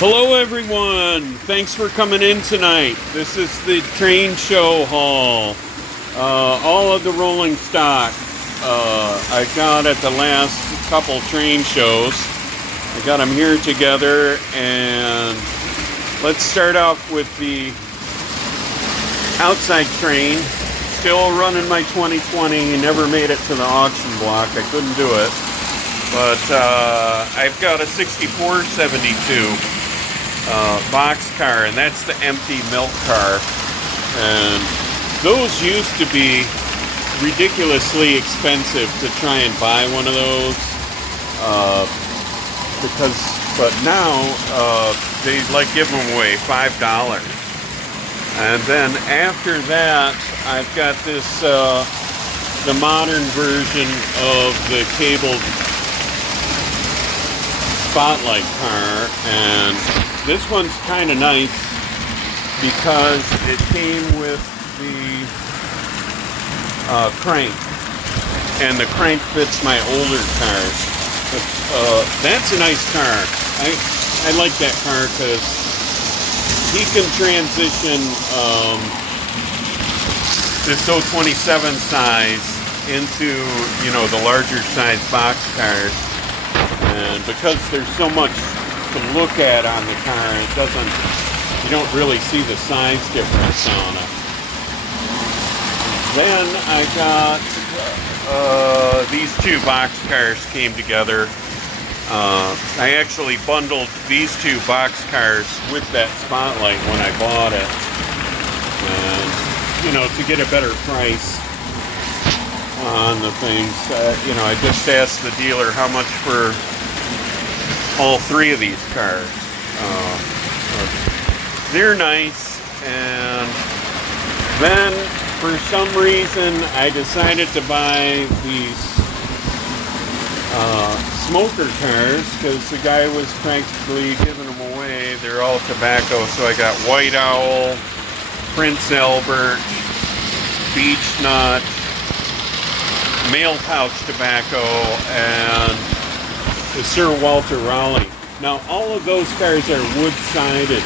Hello everyone, thanks for coming in tonight. This is the train show haul. All of the rolling stock I got at the last couple train shows. I got them here together, and let's start off with the outside train. Still running my 2020, never made it to the auction block, I couldn't do it. But I've got a 6472 boxcar, and that's the empty milk car. And those used to be ridiculously expensive to try and buy one of those, but now they like give them away $5. And then after that, I've got this the modern version of the cable spotlight car, and this one's kind of nice because it came with the crank, and the crank fits my older cars. But, that's a nice car. I like that car because he can transition this 027 size into, the larger size box cars. And because there's so much to look at on the car, you don't really see the size difference on it. Then I got these two box cars came together. I actually bundled these two box cars with that spotlight when I bought it, and to get a better price on the things. I just asked the dealer how much for all three of these cars. They're nice, and then for some reason I decided to buy these smoker cars because the guy was practically giving them away. They're all tobacco, so I got White Owl, Prince Albert, Beechnut, Mail Pouch Tobacco, and the Sir Walter Raleigh. Now all of those cars are wood-sided,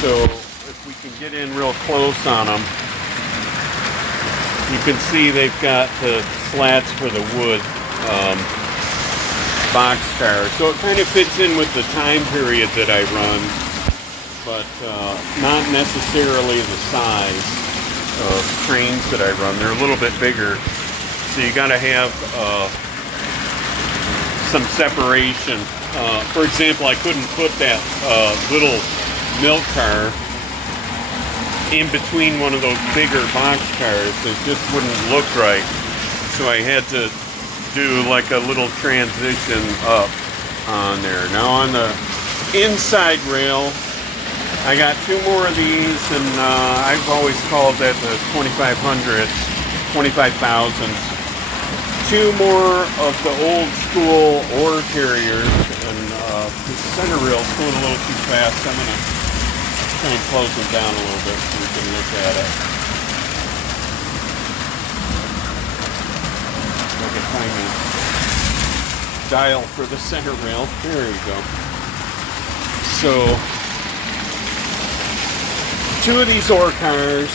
so if we can get in real close on them, you can see they've got the slats for the wood box car. So it kind of fits in with the time period that I run, but not necessarily the size of trains that I run. They're a little bit bigger, so you got to have some separation. For example, I couldn't put that little milk car in between one of those bigger box cars. It just wouldn't look right. So I had to do like a little transition up on there. Now on the inside rail, I got two more of these, and I've always called that the 2500s, 25,000s. Two more of the old school ore carriers, and the center rail's going a little too fast. I'm going to try and close them down a little bit so we can look at it. I can find a dial for the center rail. There you go. So, two of these ore cars,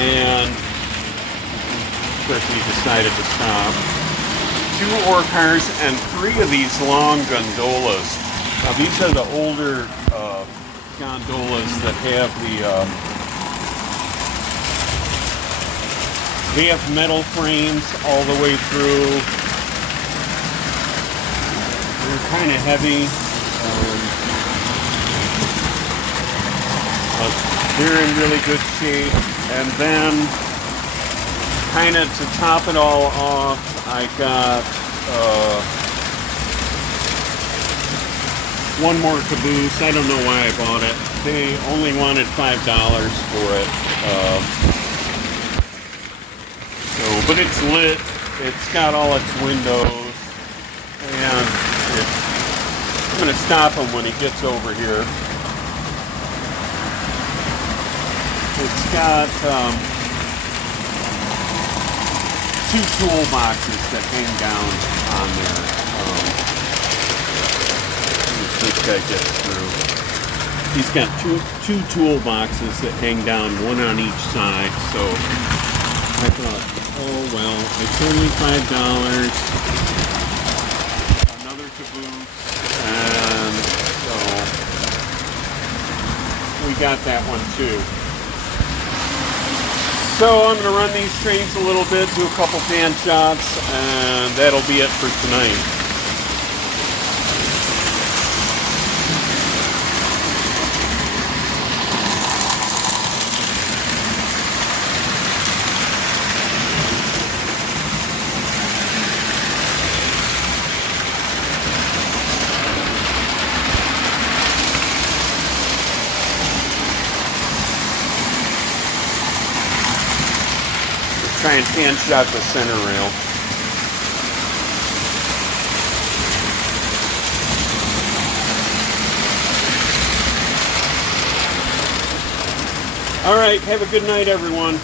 and of course we decided to stop. Two ore cars and three of these long gondolas. Now these are the older gondolas that have they have metal frames all the way through. They're kind of heavy. They're in really good shape. And then, kind of to top it all off, I got one more caboose. I don't know why I bought it. They only wanted $5 for it. But it's lit. It's got all its windows, and I'm going to stop him when he gets over here. It's got two toolboxes that hang down on there. This guy gets through. He's got two toolboxes that hang down, one on each side. So I thought, oh well, it's only $5. Another caboose, and so we got that one too. So I'm going to run these trains a little bit, do a couple pan shots, and that'll be it for tonight. Try and pan shot the center rail. All right, have a good night, everyone.